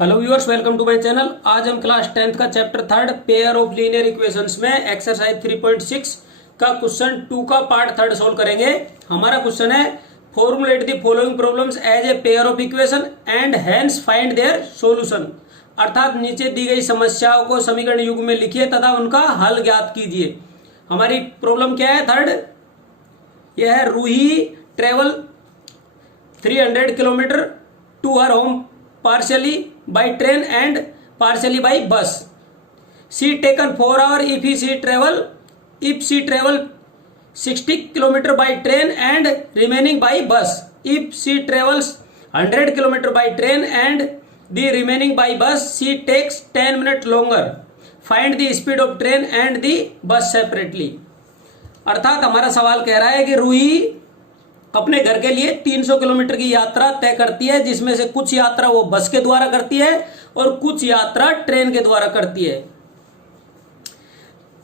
Hello viewers, welcome to my channel. आज हम class 10th का chapter 3 pair of linear equations में exercise 3.6 का क्वेश्चन 2 का पार्ट 3 सोल्व करेंगे। हमारा क्वेश्चन है formulate the following problems as a pair of equation and hence find their solution. अर्थात नीचे दी गई समस्याओं को समीकरण युग में लिखिए तथा उनका हल ज्ञात कीजिए। हमारी प्रॉब्लम क्या है? थर्ड, यह है Ruhi travel 300 kilometre to her home partially by train and partially by bus. She taken 4 hours if she travel 60 kilometer by train and remaining by bus. If she travels 100 kilometer by train and the remaining by bus, she takes 10 minutes longer. Find the speed of train and the bus separately. अर्थात हमारा सवाल कह रहा है कि रूही अपने घर के लिए 300 किलोमीटर की यात्रा तय करती है, जिसमें से कुछ यात्रा वो बस के द्वारा करती है और कुछ यात्रा ट्रेन के द्वारा करती है।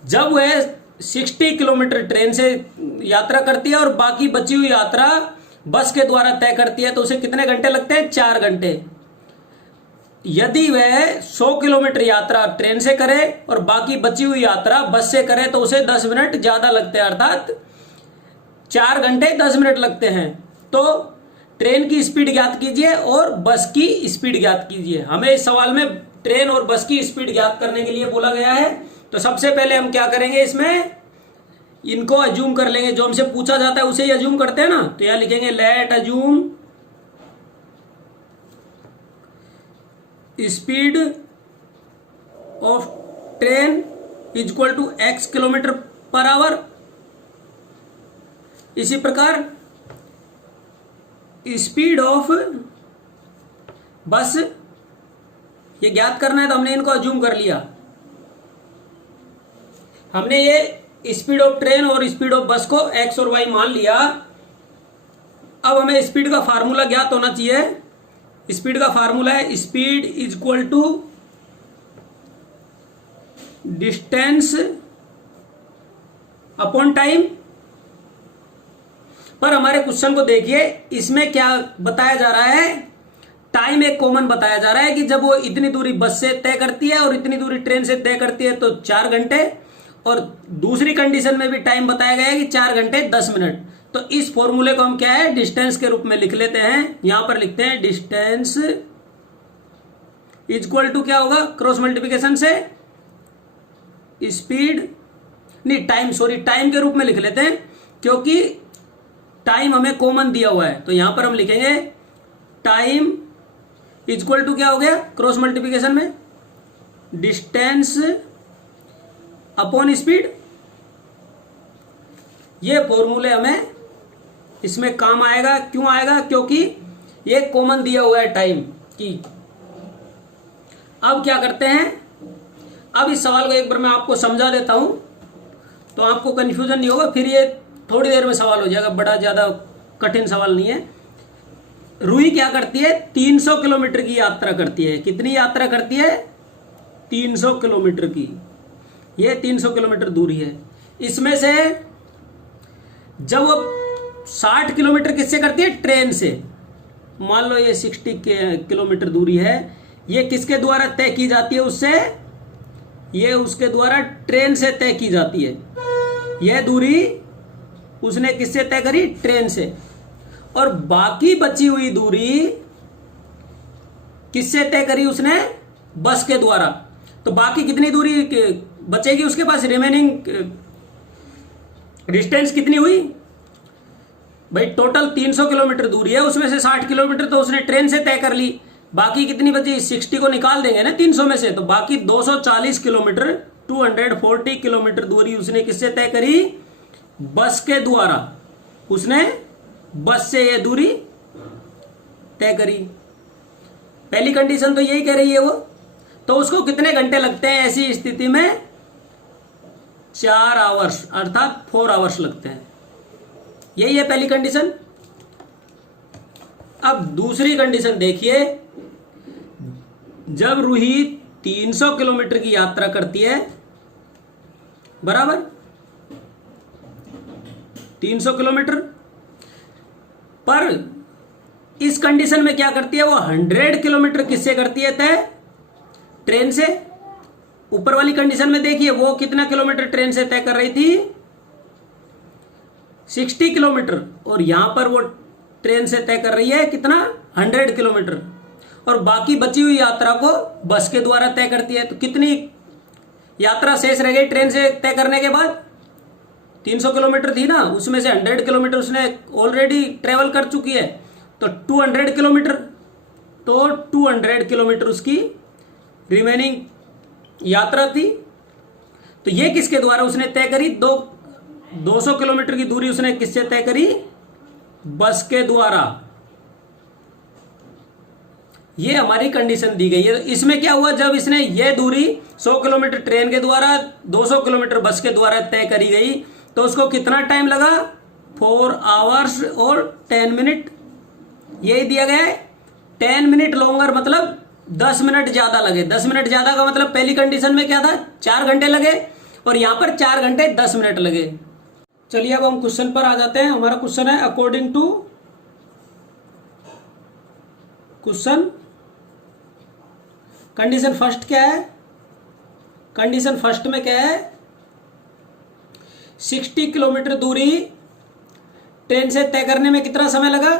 जब वह 60 किलोमीटर ट्रेन से यात्रा करती है और बाकी बची हुई यात्रा बस के द्वारा तय करती है तो उसे कितने घंटे लगते हैं? 4 घंटे। यदि वह 100 किलोमीटर यात्रा ट्रेन से करे और बाकी बची हुई यात्रा बस से करे तो उसे 10 मिनट ज्यादा लगते हैं, अर्थात 4 घंटे 10 मिनट लगते हैं। तो ट्रेन की स्पीड ज्ञात कीजिए और बस की स्पीड ज्ञात कीजिए। हमें इस सवाल में ट्रेन और बस की स्पीड ज्ञात करने के लिए बोला गया है। तो सबसे पहले हम क्या करेंगे, इसमें इनको अज्यूम कर लेंगे। जो हमसे पूछा जाता है उसे ही अज्यूम करते हैं ना। तो यहां लिखेंगे let assume speed of train is equal to x kilometre per hour. इसी प्रकार स्पीड ऑफ बस ये ज्ञात करना है, तो हमने इनको अज्यूम कर लिया। हमने ये स्पीड ऑफ ट्रेन और स्पीड ऑफ बस को x और y मान लिया। अब हमें स्पीड का फार्मूला ज्ञात होना चाहिए। स्पीड का फार्मूला है speed is equal to distance upon time. पर हमारे क्वेश्चन को देखिए, इसमें क्या बताया जा रहा है? टाइम एक कॉमन बताया जा रहा है कि जब वो इतनी दूरी बस से तय करती है और इतनी दूरी ट्रेन से तय करती है तो 4 घंटे, और दूसरी कंडीशन में भी टाइम बताया गया है कि 4 घंटे 10 मिनट। तो इस फॉर्मूले को हम क्या है, डिस्टेंस के रूप में लिख लेते हैं। यहां पर लिखते हैं डिस्टेंस इज इक्वल टू क्या होगा, क्रॉस मल्टीप्लिकेशन से स्पीड, नहीं टाइम, सॉरी टाइम के रूप में लिख लेते हैं क्योंकि टाइम हमें कॉमन दिया हुआ है। तो यहां पर हम लिखेंगे टाइम इज इक्वल टू क्या हो गया, क्रॉस मल्टीप्लिकेशन में डिस्टेंस अपॉन स्पीड। ये फॉर्मूले हमें इसमें काम आएगा। क्यों आएगा? क्योंकि ये कॉमन दिया हुआ है टाइम की। अब क्या करते हैं, अब इस सवाल को एक बार मैं आपको समझा देता हूं तो आपको कंफ्यूजन नहीं होगा। फिर ये थोड़ी देर में सवाल हो जाएगा, बड़ा ज्यादा कठिन सवाल नहीं है। रूही क्या करती है? 300 किलोमीटर की यात्रा करती है। कितनी यात्रा करती है? 300 किलोमीटर की। ये 300 किलोमीटर दूरी है। इसमें से जब वो 60 किलोमीटर किससे करती है? ट्रेन से। मान लो ये 60 किलोमीटर दूरी है, ये किसके द्वारा तय की जाती है? उससे, ये उसके द्वारा ट्रेन से तय की जाती है। यह दूरी उसने किससे तय करी? ट्रेन से। और बाकी बची हुई दूरी किससे तय करी उसने? बस के द्वारा। तो बाकी कितनी दूरी बचेगी उसके पास? रिमेनिंग डिस्टेंस कितनी हुई भाई? टोटल 300 किलोमीटर दूरी है, उसमें से 60 किलोमीटर तो उसने ट्रेन से तय कर ली। बाकी कितनी बची? 60 को निकाल देंगे ना 300 में से, तो बाकी 240 किलोमीटर, 240 किलोमीटर दूरी उसने किससे तय करी? बस के द्वारा। उसने बस से ये दूरी तय करी। पहली कंडीशन तो यही कह रही है वो। तो उसको कितने घंटे लगते हैं ऐसी स्थिति में? 4 आवर्स, अर्थात 4 आवर्स लगते हैं। यही है पहली कंडीशन। अब दूसरी कंडीशन देखिए, जब रूही 300 किलोमीटर की यात्रा करती है, बराबर 300 किलोमीटर पर इस कंडीशन में क्या करती है वो 100 किलोमीटर किससे करती है तय? ट्रेन से। ऊपर वाली कंडीशन में देखिए वो कितना किलोमीटर ट्रेन से तय कर रही थी? 60 किलोमीटर। और यहां पर वो ट्रेन से तय कर रही है कितना? 100 किलोमीटर। और बाकी बची हुई यात्रा को बस के द्वारा तय करती है। तो कितनी यात्रा शेष रह गई ट्रेन से तय करने के बाद? 300 किलोमीटर थी ना, उसमें से 100 किलोमीटर उसने ऑलरेडी ट्रेवल कर चुकी है, तो 200 किलोमीटर। तो 200 किलोमीटर उसकी रिमेनिंग यात्रा थी। तो ये किसके द्वारा उसने तय करी? 200 किलोमीटर की दूरी उसने किससे तय करी? बस के द्वारा। ये हमारी कंडीशन दी गई है। इसमें क्या हुआ? जब इसने ये दूरी 100 किलोमीटर ट्रेन के द्वारा, 200 किलोमीटर बस के द्वारा तय करी गई, तो उसको कितना टाइम लगा? 4 आवर्स और 10 मिनट। यही दिया गया है। 10 मिनट लॉन्गर मतलब 10 मिनट ज्यादा लगे। 10 मिनट ज्यादा का मतलब पहली कंडीशन में क्या था? 4 घंटे लगे, और यहां पर 4 घंटे 10 मिनट लगे। चलिए अब हम क्वेश्चन पर आ जाते हैं। हमारा क्वेश्चन है according to question condition first क्या है? कंडीशन फर्स्ट में क्या है? 60 किलोमीटर दूरी ट्रेन से तय करने में कितना समय लगा?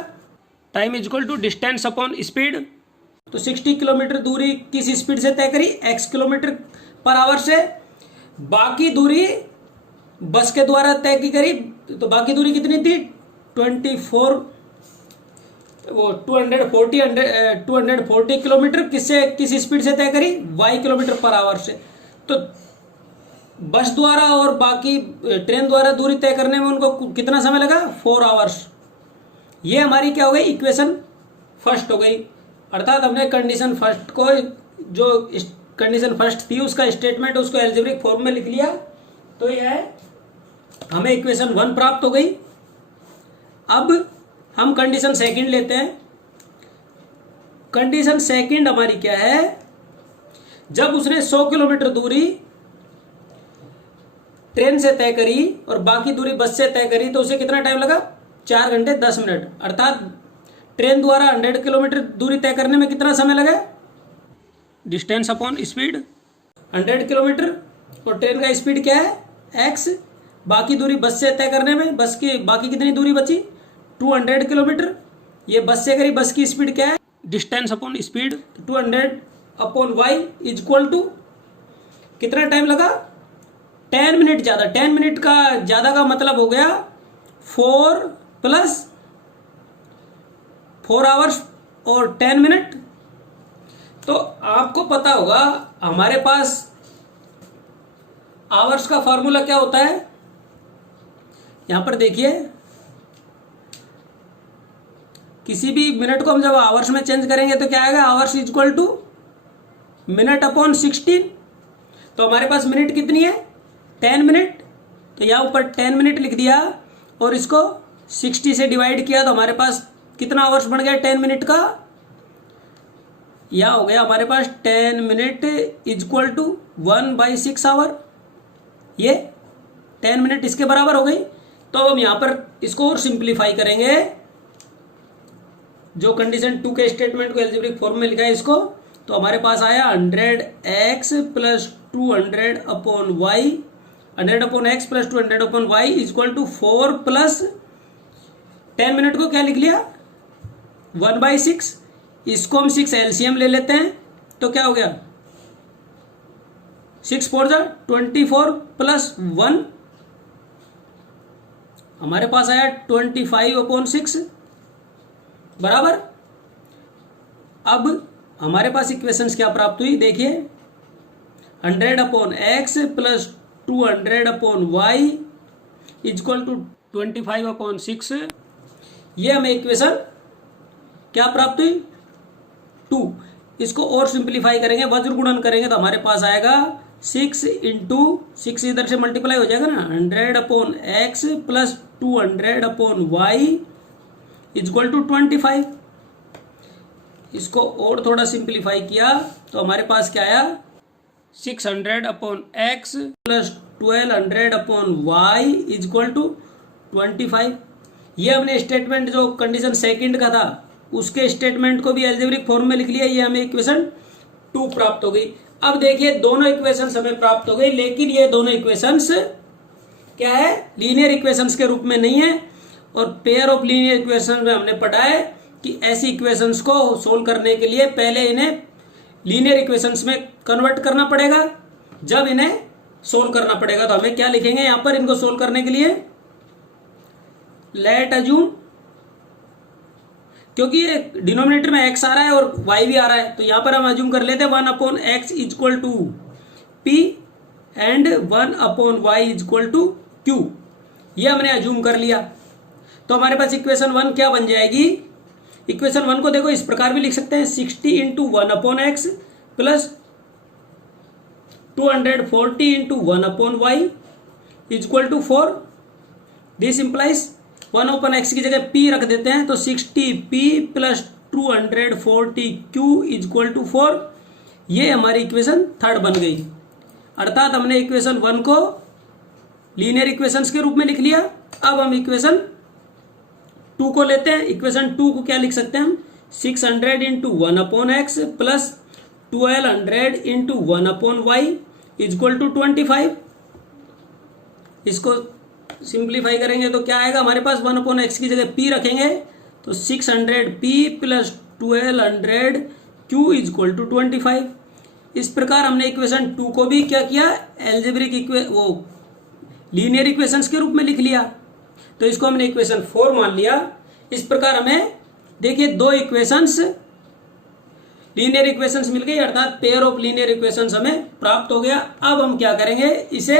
Time is equal to distance upon speed. तो 60 किलोमीटर दूरी किस स्पीड से तय करी? x किलोमीटर पर आवर से। बाकी दूरी बस के द्वारा तय की करी, तो बाकी दूरी कितनी थी? 240 किलोमीटर किससे, किस स्पीड से तय करी? y किलोमीटर पर आवर से। तो बस द्वारा और बाकी ट्रेन द्वारा दूरी तय करने में उनको कितना समय लगा? 4 आवर्स। ये हमारी क्या हो गई? इक्वेशन फर्स्ट हो गई। अर्थात हमने कंडीशन फर्स्ट को, जो कंडीशन फर्स्ट थी उसका स्टेटमेंट उसको एल्जेब्रिक फॉर्म में लिख लिया। तो यह है, हमें इक्वेशन 1 प्राप्त हो गई। अब हम कंडीशन सेकंड लेते हैं। कंडीशन सेकंड हमारी क्या है? जब उसने 100 किलोमीटर दूरी ट्रेन से तय करी और बाकी दूरी बस से तय करी, तो उसे कितना टाइम लगा? 4 घंटे 10 मिनट। अर्थात ट्रेन द्वारा 100 किलोमीटर दूरी तय करने में कितना समय लगा? डिस्टेंस अपॉन स्पीड 100 किलोमीटर, और ट्रेन का स्पीड क्या है? x। बाकी दूरी बस से तय करने में, बस की बाकी कितनी दूरी बची? 200 किलोमीटर। ये बस से करी, बस की स्पीड क्या है? Distance upon speed. 200 upon y is equal to कितना टाइम लगा? 10 मिनट ज्यादा। 10 मिनट का ज्यादा का मतलब हो गया 4 प्लस 4 आवर्स और 10 मिनट। तो आपको पता होगा हमारे पास आवर्स का फॉर्मूला क्या होता है? यहां पर देखिए, किसी भी मिनट को हम जब आवर्स में चेंज करेंगे तो क्या आएगा? Hours is equal to minute upon 16। तो हमारे पास मिनट कितनी है? 10 मिनट। तो यहां ऊपर 10 मिनट लिख दिया और इसको 60 से डिवाइड किया, तो हमारे पास कितना आवर्स बन गया 10 मिनट का? यह हो गया हमारे पास 10 minute is equal to 1/6 hour. ये 10 मिनट इसके बराबर हो गई। तो हम यहां पर इसको और सिंप्लीफाई करेंगे। जो कंडीशन 2 के स्टेटमेंट को एल्जेब्रिक फॉर्म में लिखा है इसको, तो हमारे पास आया 100x plus 200 upon Y. 100 upon X plus 200 upon Y is equal to 4 plus 10 minute को क्या लिख लिया? 1/6। इसको हम 6 एलसीएम ले लेते हैं, तो क्या हो गया? 6 4 जा 24 प्लस 1, हमारे पास आया 25 अपॉन 6 बराबर। अब हमारे पास इक्वेशंस क्या प्राप्त हुई? देखिए, 100 upon X plus 200 upon Y is equal to 25 upon 6। ये हमें इक्वेशन क्या प्राप्त हुई? 2। इसको और सिंप्लीफाई करेंगे, वज्र गुणन करेंगे, तो हमारे पास आएगा 6 इंटू 6 इधर से मल्टीप्लाई हो जाएगा ना, 100 upon X plus 200 upon Y is equal to 25। इसको और थोड़ा सिंप्लीफाई किया तो हमारे पास क्या आया? 600 upon X plus 1200 upon Y is equal to 25। ये हमने स्टेटमेंट जो कंडीशन सेकंड का था उसके स्टेटमेंट को भी अलजेब्रिक फॉर्म में लिख लिया, ये हमें इक्वेशन 2 प्राप्त हो गई। अब देखिए दोनों इक्वेशंस हमें प्राप्त हो गई, लेकिन ये दोनों इक्वेशंस क्या है, लीनियर इक्वेशंस के रूप में नहीं है। और पेयर ऑफ लीनियर इक्वेशन में हमने पढ़ा है कि ऐसी इक्वेशंस को सोल्व करने के लिए पहले इन्हें लीनियर इक्वेशंस में कन्वर्ट करना पड़ेगा, जब इन्हें सोल्व करना पड़ेगा। तो हमें क्या लिखेंगे यहां पर इनको सोल्व करने के लिए, लेट अज्यूम, क्योंकि ये डिनोमिनेटर में x आ रहा है और y भी आ रहा है, तो यहां पर हम अज्यूम कर लेते हैं 1/x equal to p and 1/y equal to q। ये हमने अज्यूम कर लिया। तो हमारे पास इक्वेशन 1 क्या बन जाएगी, इक्वेशन 1 को देखो इस प्रकार भी लिख सकते हैं, 60 into 1/x plus 240 into 1/y equal to 4। This implies 1/x की जगह p रख देते हैं, तो 60p plus 240q equal to 4। ये हमारी इक्वेशन 3 बन गई। अर्थात हमने इक्वेशन 1 को लीनियर इक्वेशंस के रूप में लिख लिया। अब हम इक्वेशन 2 को लेते हैं। इक्वेशन 2 को क्या लिख सकते हैं हम, 600 into 1/x plus 1200 into 1/y equal to 25। इसको सिंप्लीफाई करेंगे तो क्या आएगा हमारे पास, 1/x की जगह p रखेंगे तो 600p plus 1200q equal to 25। इस प्रकार हमने इक्वेशन 2 को भी क्या किया, एल्जेब्रिक लीनियर इक्वेशंस के रूप में लिख लिया। तो इसको हमने इक्वेशन 4 मान लिया। इस प्रकार हमें देखिए दो इक्वेशंस लीनियर इक्वेशंस मिल गई, अर्थात पेयर ऑफ लीनियर इक्वेशंस हमें प्राप्त हो गया। अब हम क्या करेंगे, इसे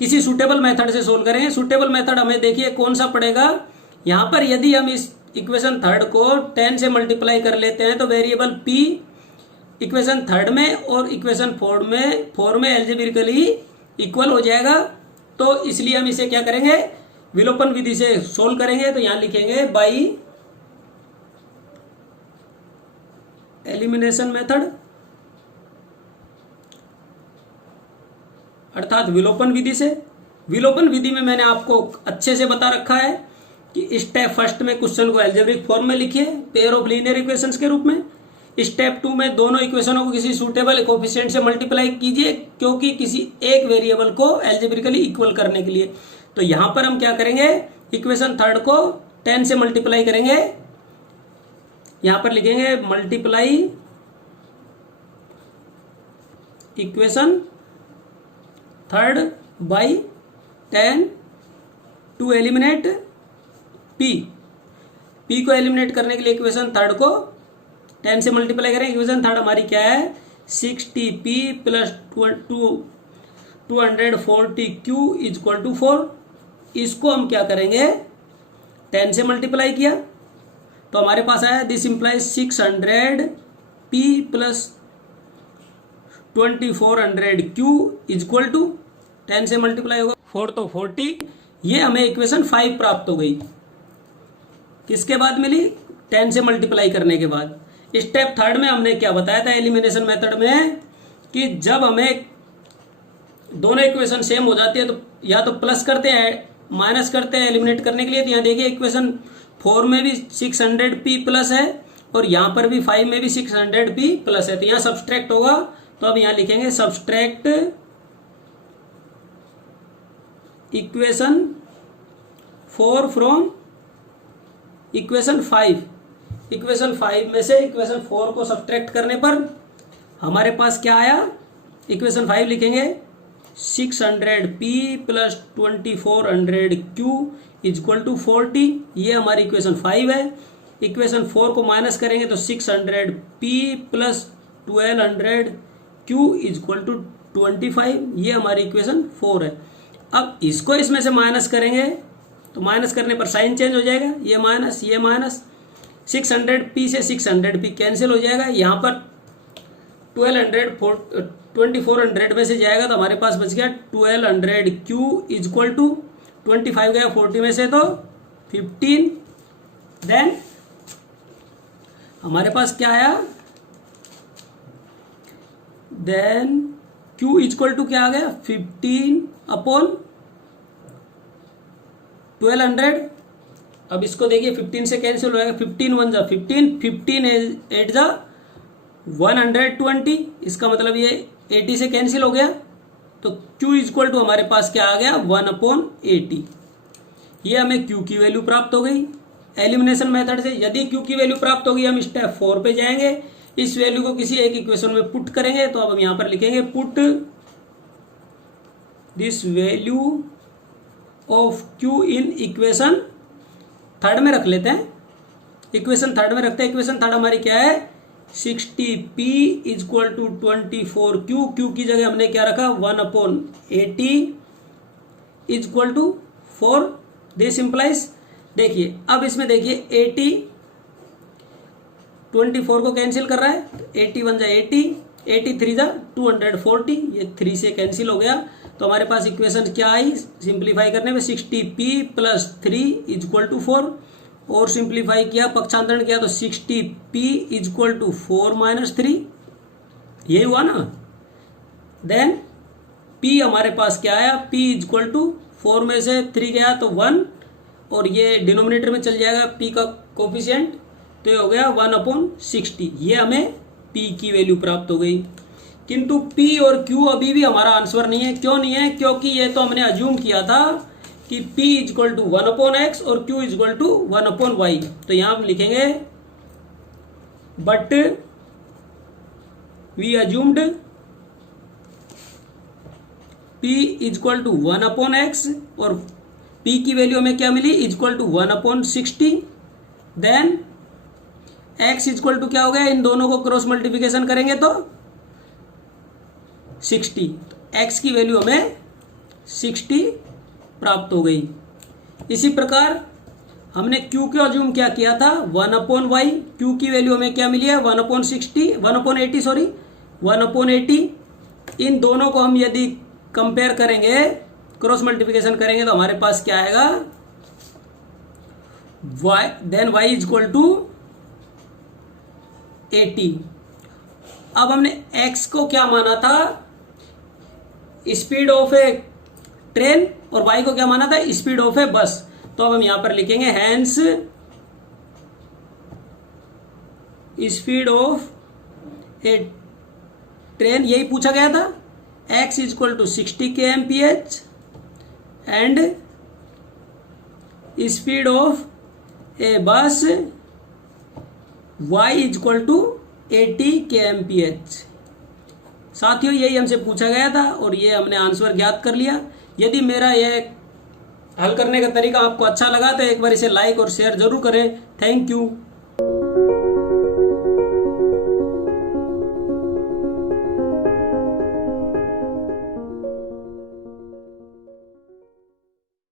किसी सुटेबल मेथड से सोल्व करेंगे। सुटेबल मेथड हमें देखिए कौन सा पड़ेगा, यहां पर यदि हम इस इक्वेशन 3 को 10 से मल्टीप्लाई कर लेते हैं तो वेरिएबल p इक्वेशन 3 में और इक्वेशन 4 में एल्जेब्रिकली इक्वल हो जाएगा। तो इसलिए हम इसे क्या करेंगे, विलोपन विधि से सोल्व करेंगे। तो यहां लिखेंगे बाई एलिमिनेशन मेथड, अर्थात विलोपन विधि से। विलोपन विधि में मैंने आपको अच्छे से बता रखा है कि स्टेप फर्स्ट में क्वेश्चन को एल्जेब्रिक फॉर्म में लिखिए पेयर ऑफ लीनियर इक्वेशंस के रूप में। स्टेप 2 में दोनों इक्वेशनों को किसी सूटेबल कोफिशिएंट से मल्टीप्लाई कीजिए, क्योंकि किसी एक वेरिएबल को एल्जेब्रिकली इक्वल करने के लिए। तो यहां पर हम क्या करेंगे, इक्वेशन 3 को 10 से मल्टीप्लाई करेंगे। यहां पर लिखेंगे multiply equation 3 by 10 to eliminate p। p को एलिमिनेट करने के लिए इक्वेशन 3 को 10 से मल्टीप्लाई करें। इक्वेशन 3 हमारी क्या है, 60p plus 240q equal to 4। इसको हम क्या करेंगे, 10 से मल्टीप्लाई किया तो हमारे पास आया, this implies 600p plus 2400q equal to 10 से मल्टीप्लाई होगा 4 तो 40। ये हमें इक्वेशन 5 प्राप्त हो गई। किसके बाद मिली, 10 से मल्टीप्लाई करने के बाद। स्टेप 3 में हमने क्या बताया था एलिमिनेशन मेथड में, कि जब हमें दोनों इक्वेशन सेम हो जाती है तो या तो प्लस करते हैं माइनस करते हैं एलिमिनेट करने के लिए। तो यहाँ देखिए इक्वेशन 4 में भी 600p प्लस है और यहाँ पर भी 5 में भी 600p प्लस है, तो यहाँ सब्सट्रैक्ट होगा। तो अब यहाँ लिखेंगे subtract equation 4 from equation 5। Equation 5 में से इक्वेशन 4 को सब्ट्रैक्ट करने पर हमारे पास क्या आया, इक्वेशन 5 लिखेंगे 600p plus 2400q equal to 40। ये हमारी इक्वेशन 5 है। इक्वेशन 4 को माइनस करेंगे तो 600p plus 1200q equal to 25। ये हमारी इक्वेशन 4 है। अब इसको इसमें से माइनस करेंगे तो माइनस करने पर साइन चेंज हो जाएगा, ये माइनस 600p से 600p कैंसिल हो जाएगा। यहाँ पर 2400 में से जाएगा तो हमारे पास बच गया 1200q इक्वल टू 25 गया 40 में से तो 15। देन हमारे पास क्या आया, देन q इक्वल टू क्या आ गया, 15/1200। अब इसको देखिए 15 से कैंसिल हो जाएगा, 15 1 जा 15, 15 8 जा 120, इसका मतलब ये 80 से कैंसिल हो गया, तो Q इक्वल टू हमारे पास क्या आ गया 1/80। ये हमें Q की वैल्यू प्राप्त हो गई एलिमिनेशन मेथड से। यदि Q की वैल्यू प्राप्त होगी हम स्टेप 4 पे जाएंगे, इस वैल्यू को किसी एक इक्वेशन में पुट करेंगे। तो अब हम यहां पर लिखेंगे put this value of Q in equation third में रख लेते हैं, इक्वेशन थर्ड में रखते हैं। इक्वेशन थर्ड हमारी क्या है 60p equal to 24Q, Q की जगह हमने क्या रखा 1/80 इक्वल टू 4। दिस इंप्लाइज, देखिए अब इसमें देखिए 80 24 को कैंसिल कर रहा है, तो 81 जा 80, 83 जा 240, ये 3 से कैंसिल हो गया। तो हमारे पास इक्वेशन क्या आई सिंप्लीफाई करने में 60p प्लस 3 इक्वल टू 4, और सिंप्लीफाई किया पक्षांतरण किया तो 60p इक्वल टू 4 माइनस 3, यही हुआ ना। देन p हमारे पास क्या आया p इक्वल टू 4 में से 3 गया तो 1, और ये डिनोमिनेटर में चल जाएगा p का कोफिशिएंट, तो ये हो गया 1/60। ये हमें p की वैल्यू प्राप्त हो गई। किंतु p और q अभी भी हमारा आंसर नहीं है। क्यों नहीं है? क्योंकि ये तो हमने अज्यूम किया था कि p इक्वल टू 1/x और q इक्वल टू 1/y। तो यहां हम लिखेंगे but we assumed p equal to 1/x और p की वैल्यू हमें क्या मिली equal to 1/60। Then x equal to क्या हो गया, इन दोनों को क्रॉस मल्टीप्लिकेशन करेंगे तो 60, तो x की वैल्यू हमें 60 प्राप्त हो गई। इसी प्रकार हमने q को अज्यूम क्या किया था 1/y, q की वैल्यू हमें क्या मिली है 1/80 सॉरी 1/80। इन दोनों को हम यदि कंपेयर करेंगे क्रॉस मल्टीप्लिकेशन करेंगे तो हमारे पास क्या आएगा y, then y equal to 80। अब हमने x को क्या माना था स्पीड ऑफ ए ट्रेन और y को क्या माना था स्पीड ऑफ ए बस। तो अब हम यहां पर लिखेंगे hence speed of a train, यही पूछा गया था, x equal to 60 kmph and speed of a bus y equal to 80 kmph। साथियों यही हमसे पूछा गया था और ये हमने आंसर ज्ञात कर लिया। यदि मेरा यह हल करने का तरीका आपको अच्छा लगा तो एक बार इसे लाइक और शेयर जरूर करें। Thank you.